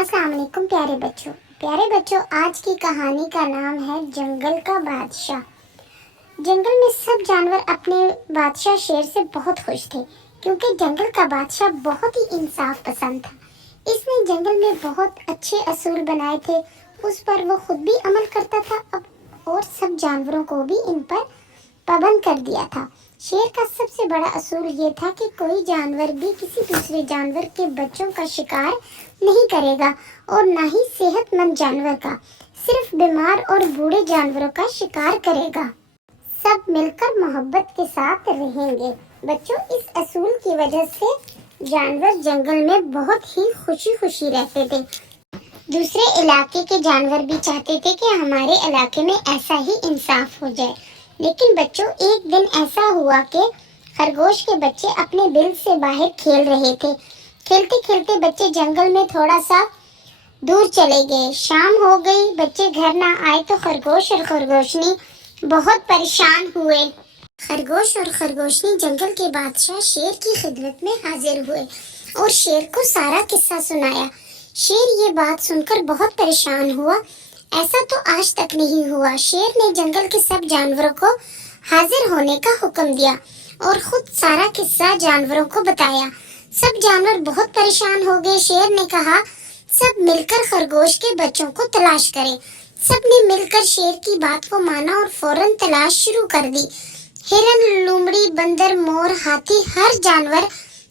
अस्सलाम वालेकुम प्यारे बच्चों, आज की कहानी का नाम है जंगल का बादशाह। जंगल में सब जानवर अपने बादशाह शेर से बहुत खुश थे, क्योंकि जंगल का बादशाह बहुत ही इंसाफ पसंद था। इसने जंगल में बहुत अच्छे असूल बनाए थे, उस पर वो खुद भी अमल करता था और सब जानवरों को भी इन पर पाबंद कर दिया था। शेर का सबसे बड़ा असूल ये था कि कोई जानवर भी किसी दूसरे जानवर के बच्चों का शिकार नहीं करेगा और ना ही सेहतमंद जानवर का, सिर्फ बीमार और बूढ़े जानवरों का शिकार करेगा। सब मिलकर मोहब्बत के साथ रहेंगे। बच्चों, इस असूल की वजह से जानवर जंगल में बहुत ही खुशी खुशी रहते थे। दूसरे इलाके के जानवर भी चाहते थे कि हमारे इलाके में ऐसा ही इंसाफ हो जाए। लेकिन बच्चों, एक दिन ऐसा हुआ कि खरगोश के बच्चे अपने बिल से बाहर खेल रहे थे। खेलते खेलते बच्चे जंगल में थोड़ा सा दूर चले गए। शाम हो गई, बच्चे घर ना आए तो खरगोश और खरगोशनी बहुत परेशान हुए। खरगोश और खरगोशनी जंगल के बादशाह शेर की खिदमत में हाजिर हुए और शेर को सारा किस्सा सुनाया। शेर ये बात सुनकर बहुत परेशान हुआ। ऐसा तो आज तक नहीं हुआ। शेर ने जंगल के सब जानवरों को हाजिर होने का हुक्म दिया और खुद सारा किस्सा जानवरों को बताया। सब जानवर बहुत परेशान हो गए। शेर ने कहा, सब मिलकर खरगोश के बच्चों को तलाश करें। सब ने मिलकर शेर की बात को माना और फौरन तलाश शुरू कर दी। हिरन, लोमड़ी, बंदर, मोर, हाथी, हर जानवर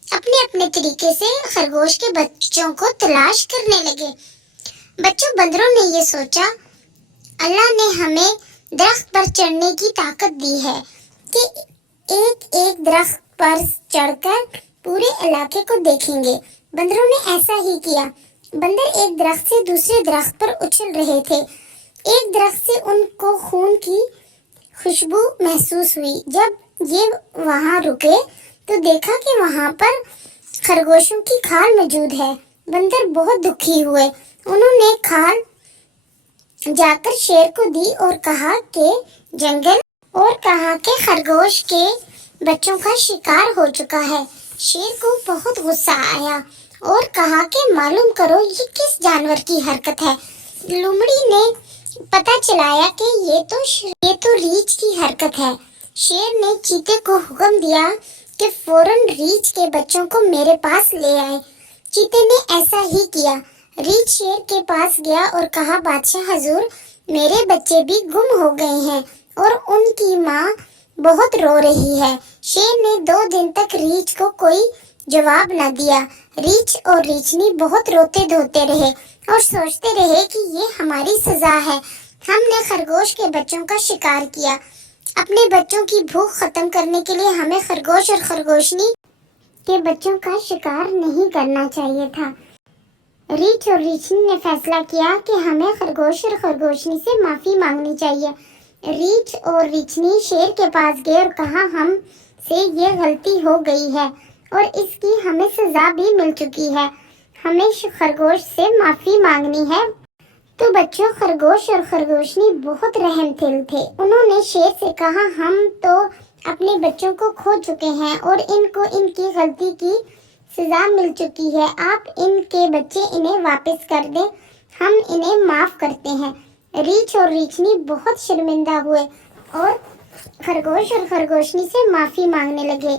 अपने अपने तरीके से खरगोश के बच्चों को तलाश करने लगे। बच्चों, बंदरों ने ये सोचा, अल्लाह ने हमें दरख्त पर चढ़ने की ताकत दी है कि एक एक दरख्त पर चढ़कर पूरे इलाके को देखेंगे। बंदरों ने ऐसा ही किया। बंदर एक दरख्त से दूसरे दरख्त पर उछल रहे थे। एक दरख्त से उनको खून की खुशबू महसूस हुई। जब ये वहां रुके तो देखा कि वहां पर खरगोशों की खाल मौजूद है। बंदर बहुत दुखी हुए। उन्होंने खाल जाकर शेर को दी और कहा कि खरगोश के बच्चों का शिकार हो चुका है। शेर को बहुत गुस्सा आया और कहा कि मालूम करो ये किस जानवर की हरकत है। लोमड़ी ने पता चलाया कि ये तो रीछ की हरकत है। शेर ने चीते को हुक्म दिया कि फौरन रीछ के बच्चों को मेरे पास ले आए। चीते ने ऐसा ही किया। रीछ शेर के पास गया और कहा, बादशाह हजूर, मेरे बच्चे भी गुम हो गए हैं और उनकी माँ बहुत रो रही है। शेर ने 2 दिन तक रीछ को कोई जवाब न दिया। रीछ और रीछनी बहुत रोते धोते रहे और सोचते रहे कि ये हमारी सजा है। हमने खरगोश के बच्चों का शिकार किया। अपने बच्चों की भूख खत्म करने के लिए हमें खरगोश और खरगोशनी के बच्चों का शिकार नहीं करना चाहिए था। रीछ और रीछनी ने फैसला किया कि हमें खरगोश और खरगोशनी से माफी मांगनी चाहिए। रीछ और रीछनी शेर के पास गए और कहा, हम से ये गलती हो गई है और इसकी हमें सजा भी मिल चुकी है। हमें खरगोश से माफी मांगनी है। तो बच्चों, खरगोश और खरगोशनी बहुत रहमदिल थे। उन्होंने शेर से कहा, हम तो अपने बच्चों को खो चुके हैं और इनको इनकी गलती की सजा मिल चुकी है। आप इनके बच्चे इन्हें वापस कर दें, हम इन्हें माफ करते हैं। रीछ और रीछनी बहुत शर्मिंदा हुए और खरगोश और खरगोशनी से माफी मांगने लगे।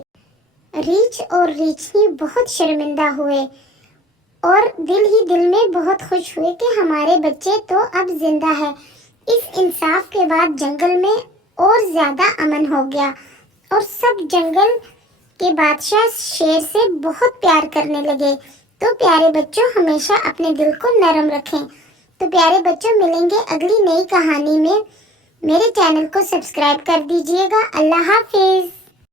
रीछ और रीछनी बहुत शर्मिंदा हुए और दिल ही दिल में बहुत खुश हुए कि हमारे बच्चे तो अब जिंदा है। इस इंसाफ के बाद जंगल में और ज्यादा अमन हो गया और सब जंगल के बादशाह शेर से बहुत प्यार करने लगे। तो प्यारे बच्चों, हमेशा अपने दिल को नरम रखें। तो प्यारे बच्चों, मिलेंगे अगली नई कहानी में। मेरे चैनल को सब्सक्राइब कर दीजिएगा। अल्लाह हाफिज।